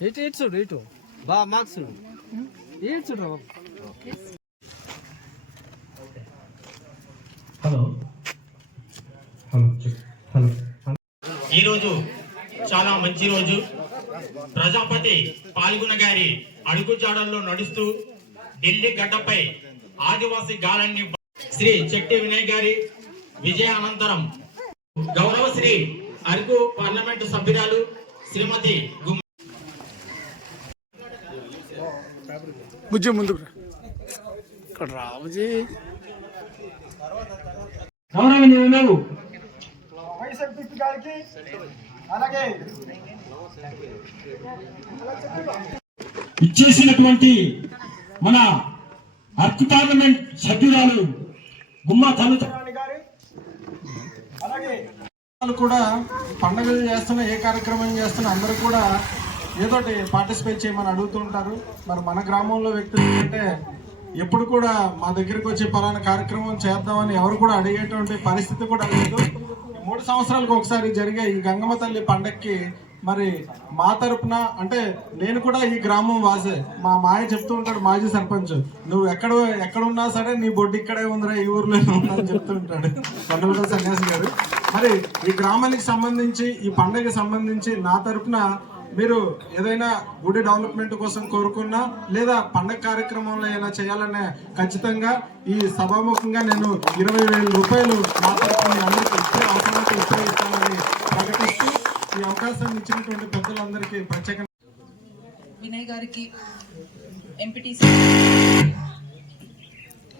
ఇటు ఇటు చూడు ఇటు బా మాకు చూడు ఇటు చూడు హలో హలో చెక్ హలో ఈరోజు చాలా మంచి రోజు. ప్రజాపతి పాల్గొన గారి అడుగుజాడల్లో నడుస్తూ ఢిల్లీ గడ్డపై ఆదివాసి గాలన్ని శ్రీ చెట్టి వినయ్ గారి విజయ అనంతరం గౌరవ శ్రీ అరకు పార్లమెంటు సభ్యురాలు శ్రీమతి బుజ్జి ముందుకు. ఇక్కడ ఇచ్చేసినటువంటి మన అర్క్ పార్లమెంట్ సభ్యురాలు గుమ్మ వాళ్ళు కూడా పండుగలు చేస్తున్నా ఏ కార్యక్రమం చేస్తున్నా అందరూ కూడా ఏదోటి పార్టిసిపేట్ చేయమని అడుగుతుంటారు మరి మన గ్రామంలో వ్యక్తులు ఏంటంటే ఎప్పుడు కూడా మా దగ్గరికి వచ్చి పలానా కార్యక్రమం చేద్దామని ఎవరు కూడా అడిగేటువంటి పరిస్థితి కూడా లేదు. మూడు సంవత్సరాలకు ఒకసారి జరిగే ఈ గంగమ్మ తల్లి పండక్కి మరి మా తరపున అంటే నేను కూడా ఈ గ్రామం వాసే. మా మాయ చెప్తూ ఉంటాడు మాజీ సర్పంచ్. నువ్వు ఎక్కడ ఎక్కడ ఉన్నా సరే నీ బొడ్డు ఇక్కడే ఉందిరా ఈ ఊర్లోనే ఉందని చెప్తూ ఉంటాడు. కొండలగడ సన్యాసి గారు. మరి ఈ గ్రామానికి సంబంధించి ఈ పండగకి సంబంధించి నా తరపున మీరు ఏదైనా గుడి డెవలప్మెంట్ కోసం కోరుకున్నా లేదా పండగ కార్యక్రమంలో ఏమైనా చేయాలనే ఖచ్చితంగా ఈ సభాముఖంగా నేను ఇరవై వేల రూపాయలు మాట్లాడుకుని తరపున మీ అందరికీ అవసరానికి ఉపయోగిస్తానని ప్రకటిస్తూ ఈ అవకాశాన్ని ఇచ్చినటువంటి పెద్దలందరికీ ప్రత్యేక వినయ్ గారికి ఎంపీటీసీ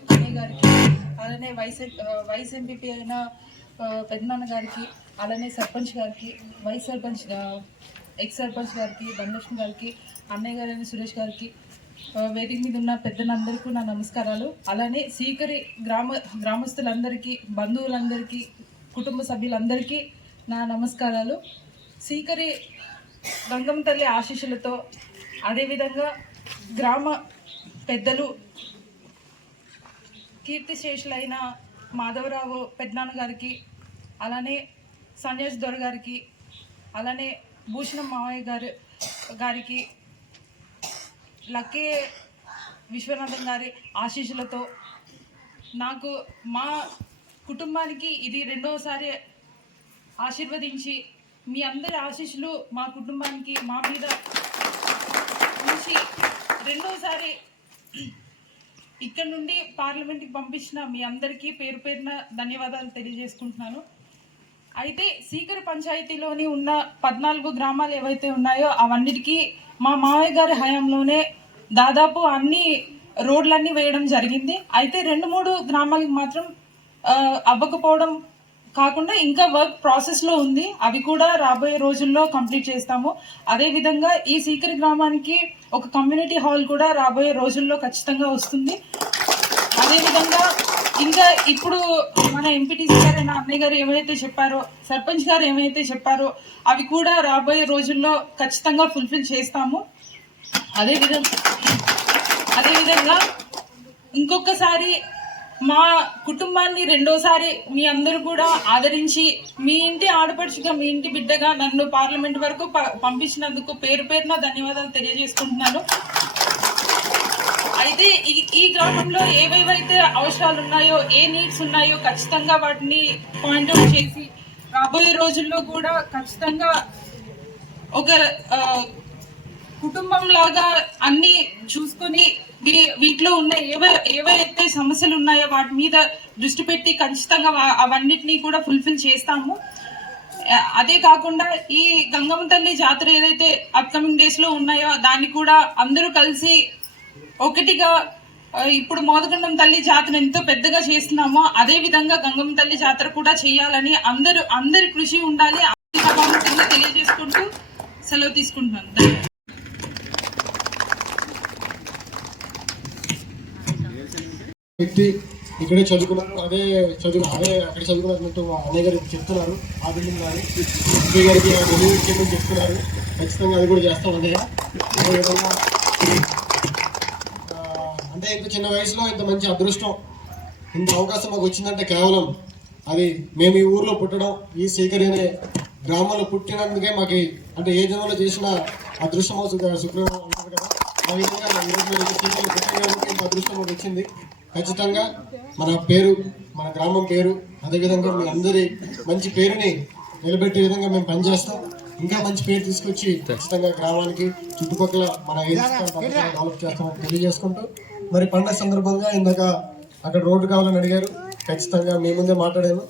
వినయ్ గారికి అలానే వైస్ వైస్ ఎంపీపీ అయిన పెద్దనాన్న గారికి అలానే సర్పంచ్ గారికి వైస్ సర్పంచ్ ఎక్స్ సర్పంచ్ గారికి ధనలక్ష్మి గారికి అన్నయ్య గారు సురేష్ గారికి ఆ, వేదిక మీద ఉన్న పెద్దలందరికీ నా నమస్కారాలు. అలానే సీకరి గ్రామ గ్రామస్తులందరికీ బంధువులందరికీ కుటుంబ సభ్యులందరికీ నా నమస్కారాలు. సీకరి రంగం తల్లి ఆశీస్సులతో అదేవిధంగా గ్రామ పెద్దలు కీర్తిశేషులైన మాధవరావు పెద్దనాన్న గారికి అలానే సన్యాస్ దొర గారికి అలానే భూషణం మావయ్య గారు గారికి లక్కీ విశ్వనాథం గారి ఆశీస్సులతో నాకు మా కుటుంబానికి ఇది రెండవసారి ఆశీర్వదించి మీ అందరి ఆశీస్సులు మా కుటుంబానికి మా మీద ఉంచి రెండోసారి ఇక్కడ నుండి పార్లమెంట్కి పంపించిన మీ అందరికీ పేరు పేరున ధన్యవాదాలు తెలియజేసుకుంటున్నాను. అయితే సీకర్ పంచాయతీలోని ఉన్న పద్నాలుగు గ్రామాలు ఏవైతే ఉన్నాయో అవన్నిటికీ మా మావయ్య గారి హయాంలోనే దాదాపు అన్ని రోడ్లన్నీ వేయడం జరిగింది. అయితే రెండు మూడు గ్రామాలకు మాత్రం అవ్వకపోవడం కాకుండా ఇంకా వర్క్ ప్రాసెస్లో ఉంది. అవి కూడా రాబోయే రోజుల్లో కంప్లీట్ చేస్తాము. అదేవిధంగా ఈ సీకరి గ్రామానికి ఒక కమ్యూనిటీ హాల్ కూడా రాబోయే రోజుల్లో ఖచ్చితంగా వస్తుంది. అదేవిధంగా ఇంకా ఇప్పుడు మన ఎంపీటీసీ గారు నా అన్నయ్య గారు ఏమైతే చెప్పారో సర్పంచ్ గారు ఏమైతే చెప్పారో అవి కూడా రాబోయే రోజుల్లో ఖచ్చితంగా ఫుల్ఫిల్ చేస్తాము. అదేవిధంగా అదేవిధంగా ఇంకొకసారి మా కుటుంబాన్ని రెండోసారి మీ అందరూ కూడా ఆదరించి మీ ఇంటి ఆడపడుచుగా మీ ఇంటి బిడ్డగా నన్ను పార్లమెంట్ వరకు ప- పంపించినందుకు పేరు పేరున ధన్యవాదాలు తెలియజేసుకుంటున్నాను. అయితే ఈ ఈ గ్రామంలో ఏవేవైతే అవసరాలు ఉన్నాయో ఏ నీడ్స్ ఉన్నాయో ఖచ్చితంగా వాటిని పాయింట్అవుట్ చేసి రాబోయే రోజుల్లో కూడా ఖచ్చితంగా ఒక కుటుంబం లాగా అన్ని చూసుకొని వీ- వీటిలో ఉన్న ఏవ ఏవైతే సమస్యలు ఉన్నాయో వాటి మీద దృష్టి పెట్టి ఖచ్చితంగా అవన్నిటినీ కూడా ఫుల్ఫిల్ చేస్తాము. అదే కాకుండా ఈ గంగమ్మ తల్లి జాతర ఏదైతే అప్కమింగ్ డేస్లో ఉన్నాయో దాన్ని కూడా అందరూ కలిసి ఒకటిగా ఇప్పుడు మోదగండం తల్లి జాతర ఎంతో పెద్దగా చేస్తున్నామో అదే విధంగా గంగమ్మ తల్లి జాతర కూడా చేయాలని అందరూ అందరి కృషి ఉండాలి. తెలియజేసుకుంటూ సెలవు తీసుకుంటున్నాను. వ్యక్తి ఇక్కడే చదువుకున్నారు అదే చదువు అదే అక్కడ చదువుకున్నట్టు అనే గారు చెప్తున్నారు. ఆ బిల్డింగ్ కానీ అన్నయ్య గారికి చెప్తున్నారు. ఖచ్చితంగా అది కూడా చేస్తాం అదే అంటే ఇంత చిన్న వయసులో ఇంత మంచి అదృష్టం ఇంత అవకాశం మాకు వచ్చిందంటే కేవలం అది మేము ఈ ఊర్లో పుట్టడం ఈ శ్రీకరి అనే గ్రామంలో పుట్టినందుకే మాకు అంటే ఏ జన్మలో చేసిన అదృష్టం అవుతుంది శుక్రవారం అంటారు కదా. ఆ విధంగా ఇంత అదృష్టం మాకు వచ్చింది. ఖచ్చితంగా మన పేరు మన గ్రామం పేరు అదేవిధంగా మీ అందరి మంచి పేరుని నిలబెట్టే విధంగా మేము పనిచేస్తాం. ఇంకా మంచి పేరు తీసుకొచ్చి ఖచ్చితంగా గ్రామానికి చుట్టుపక్కల మన ఏరియా డెవలప్ చేస్తామని తెలియజేసుకుంటూ మరి పండగ సందర్భంగా ఇందాక అక్కడ రోడ్డు కావాలని అడిగారు. ఖచ్చితంగా మీ ముందే మాట్లాడాను.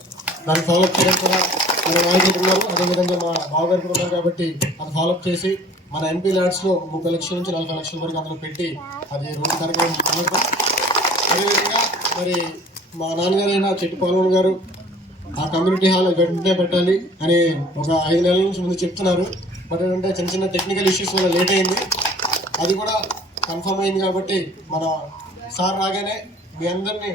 దాన్ని ఫాలోఅప్ చేయడం కూడా మన నాయకులు ఉన్నారు. అదేవిధంగా మా బావగారు కూడా ఉన్నారు కాబట్టి అది ఫాలోఅప్ చేసి మన ఎంపీ ల్యాడ్స్లో ముప్పై లక్షల నుంచి నలభై లక్షల వరకు అందులో పెట్టి అది రోడ్డు కార్యక్రమం అదేవిధంగా మరి మా నాన్నగారైన చెట్టు పాల్గొని గారు ఆ కమ్యూనిటీ హాల్ వెంటనే పెట్టాలి అని ఒక ఐదు నెలల నుంచి ముందు చెప్తున్నారు. బట్ ఏంటంటే చిన్న చిన్న టెక్నికల్ ఇష్యూస్ వల్ల లేట్ అయింది. అది కూడా కన్ఫర్మ్ అయింది కాబట్టి మన సార్ రాగానే మీ అందరినీ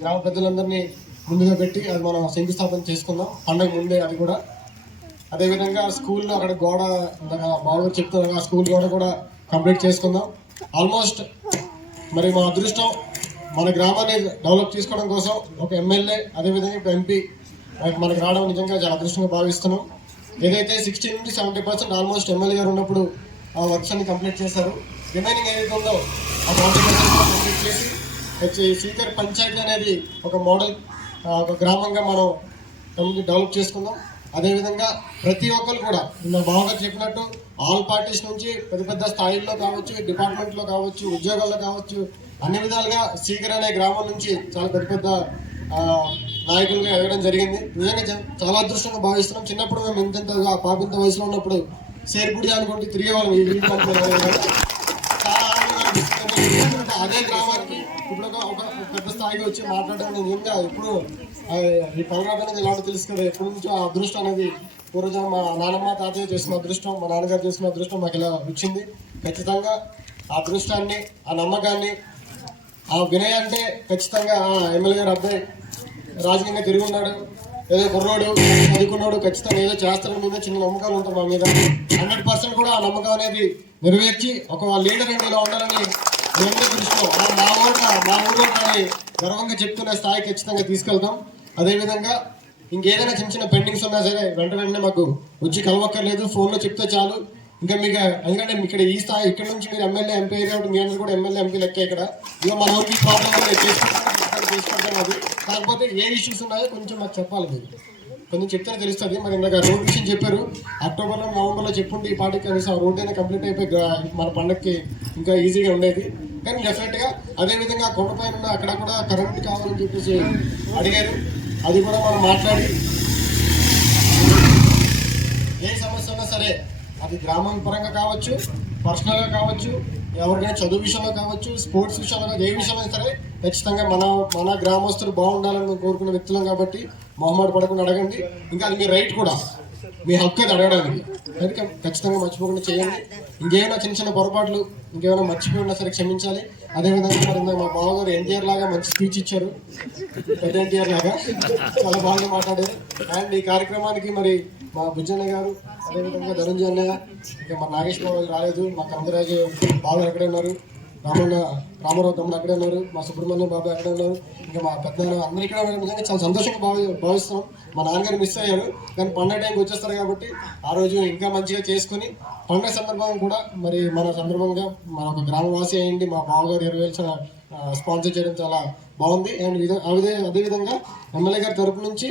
గ్రామ పెద్దలందరినీ ముందుగా పెట్టి అది మనం శంకుస్థాపన చేసుకుందాం. పండగ ముందే అది కూడా. అదేవిధంగా స్కూల్లో అక్కడ గోడ బాగా చెప్తున్నారు ఆ స్కూల్ గోడ కూడా కంప్లీట్ చేసుకుందాం. ఆల్మోస్ట్ మరి మా అదృష్టం మన గ్రామాన్ని డెవలప్ చేసుకోవడం కోసం ఒక ఎమ్మెల్యే అదేవిధంగా ఇప్పుడు ఎంపీ మనకి రావడం నిజంగా చాలా అదృష్టంగా భావిస్తున్నాం. ఏదైతే సిక్స్టీ నుండి సెవెంటీ పర్సెంట్ ఆల్మోస్ట్ ఎమ్మెల్యే గారు ఉన్నప్పుడు ఆ వర్క్స్ అన్ని కంప్లీట్ చేశారు. రిమైనింగ్ ఏదైతే ఉందో ఆ ఫార్టీ పర్సెంట్ కంప్లీట్ చేసి సీకర్ పంచాయతీ అనేది ఒక మోడల్ ఒక గ్రామంగా మనం కమ్యూనిటీ డెవలప్ చేసుకుందాం అదేవిధంగా ప్రతి ఒక్కరు కూడా బాగా చెప్పినట్టు ఆల్ పార్టీస్ నుంచి పెద్ద పెద్ద స్థాయిల్లో కావచ్చు డిపార్ట్మెంట్లో కావచ్చు ఉద్యోగాల్లో కావచ్చు అన్ని విధాలుగా సీకర్ అనే గ్రామం నుంచి చాలా పెద్ద పెద్ద నాయకులుగా ఎదగడం జరిగింది. నిజంగా చాలా అదృష్టంగా భావిస్తున్నాం. చిన్నప్పుడు మేము ఎంతెంత పాపింత వయసులో ఉన్నప్పుడు సేర్పుడి అనుకుంటే తిరిగేవాళ్ళం ఈ చాలా అదే గ్రామానికి ఇప్పుడు ఒక పెద్ద స్థాయికి వచ్చి మాట్లాడడం నేను ఇప్పుడు ఎప్పుడు ఈ పనులు అనేది ఇలాంటి తెలుసు కదా ఎప్పటి నుంచో ఆ అదృష్టం అనేది పూర్వజం మా నానమ్మ తాతయ్య చేసిన అదృష్టం మా నాన్నగారు చేసిన అదృష్టం మాకు ఇలా వచ్చింది. ఖచ్చితంగా ఆ అదృష్టాన్ని ఆ నమ్మకాన్ని ఆ వినయ్ అంటే ఖచ్చితంగా ఆ ఎమ్మెల్యే గారు అబ్బాయి రాజకీయంగా తిరిగి ఉన్నాడు. ఏదో కుర్రోడు చదువుకున్నాడు ఖచ్చితంగా ఏదో చేస్తాడని మీద చిన్న నమ్మకాలు ఉంటాయి మా మీద. హండ్రెడ్ పర్సెంట్ కూడా ఆ నమ్మకం అనేది నెరవేర్చి ఒక లీడర్ అంటే ఇలా ఉండాలని మేమే అందరి దృష్టిలో మా ఊరు మా ఊరు కానీ గర్వంగా చెప్తున్న స్థాయి ఖచ్చితంగా తీసుకెళ్తాం. అదేవిధంగా ఇంకేదైనా చిన్న చిన్న పెండింగ్స్ ఉన్నా సరే వెంట వెంటనే మాకు వచ్చి కలవక్కర్లేదు. ఫోన్లో చెప్తే చాలు. ఇంకా మీకు ఎందుకంటే ఇక్కడ ఈ స్థాయి ఇక్కడ నుంచి మీరు ఎమ్మెల్యే ఎంపీ కాబట్టి మీ అందరూ కూడా ఎమ్మెల్యే ఎంపీ లెక్క ఇక్కడ. ఇక మన ఊరికి ప్రాబ్లం చేసుకుంటాం అది. కాకపోతే ఏ ఇష్యూస్ ఉన్నాయో కొంచెం మాకు చెప్పాలి మీరు. కొంచెం చెప్తే తెలుస్తుంది. మరి ఇందాక రోడ్ విషయం చెప్పారు. అక్టోబర్లో నవంబర్లో చెప్పుంటే ఈ పాటికి కనీసం ఆ రోడ్ అయినా కంప్లీట్ అయిపోయి మన పండగకి ఇంకా ఈజీగా ఉండేది. కానీ డెఫినెట్గా అదేవిధంగా కొండపైన ఉన్న అక్కడ కూడా కరెంట్ కావాలని చెప్పేసి అడిగారు. అది కూడా మనం మాట్లాడి ఏ సమస్య ఉన్నా సరే అది గ్రామం పరంగా కావచ్చు పర్సనల్గా కావచ్చు ఎవరికైనా చదువు విషయంలో కావచ్చు స్పోర్ట్స్ విషయంలో ఏ విషయంలో సరే ఖచ్చితంగా మన మన గ్రామస్తులు బాగుండాలని మేము కోరుకున్న వ్యక్తులం కాబట్టి మొహమాట పడకుండా అడగండి. ఇంకా అది మీ రైట్ కూడా. మీ హక్కు అది అడగడానికి. కనుక ఖచ్చితంగా మర్చిపోకుండా చేయండి. ఇంకేమైనా చిన్న చిన్న పొరపాట్లు ఇంకేమైనా మర్చిపోయి సరే క్షమించాలి. అదేవిధంగా మరి మా బావగారు ఎన్టీఆర్ లాగా మంచి స్పీచ్ ఇచ్చారు. పెద్ద ఎన్టీఆర్ లాగా. చాలా బాగా మాట్లాడారు. అండ్ ఈ కార్యక్రమానికి మరి మా బుజ్జన్న గారు అదేవిధంగా ధనంజయ అన్నయ్య ఇంకా మా నాగేశ్వరరావు రాలేదు. మా కందరాజు బాగా ఎక్కడ ఉన్నారు రామన్న రామారావు తమ్ముడు అక్కడే ఉన్నారు మా సుబ్రహ్మణ్యం బాబు అక్కడే ఉన్నారు ఇంకా మా పెద్ద అందరూ ఇక్కడ ఉన్నారు. నిజంగా చాలా సంతోషంగా భావి భావిస్తున్నాం. మా నాన్నగారు మిస్ అయ్యారు. కానీ పండగ టైంకి వచ్చేస్తారు కాబట్టి ఆ రోజు ఇంకా మంచిగా చేసుకుని పండగ సందర్భంగా కూడా మరి మన సందర్భంగా మన ఒక గ్రామవాసి అయ్యింది మా బావగారు ఇరవై వేలు స్పాన్సర్ చేయడం చాలా బాగుంది. అండ్ అదే అదేవిధంగా ఎమ్మెల్యే గారి తరపు నుంచి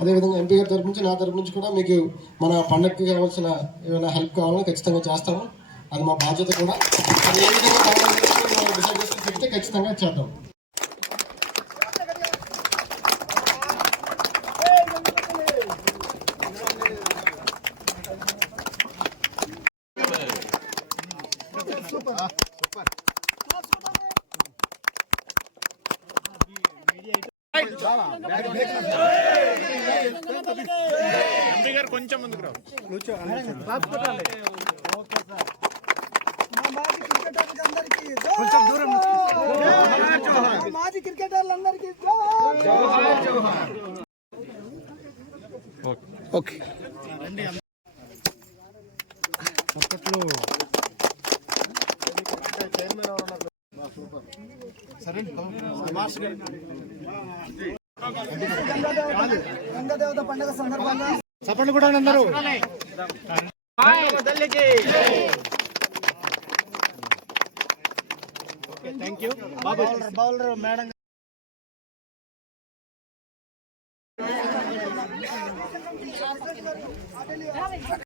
అదేవిధంగా ఎంపీ గారి తరపు నుంచి నా తరపు నుంచి కూడా మీకు మన పండగకి కావాల్సిన ఏమైనా హెల్ప్ కావాలని ఖచ్చితంగా చేస్తాము. అది మా బాధ్యత కూడా. అది ఏ విధంగా డిసైడ్ చెప్తే ఖచ్చితంగా చేద్దాం. మాజీ మాజీ క్రికెటర్లందరికీ ఓకే గంగదేవత పండుగ సందర్భంగా చప్పట్లు కూడా అందరూ okay thank you bowler bowler madam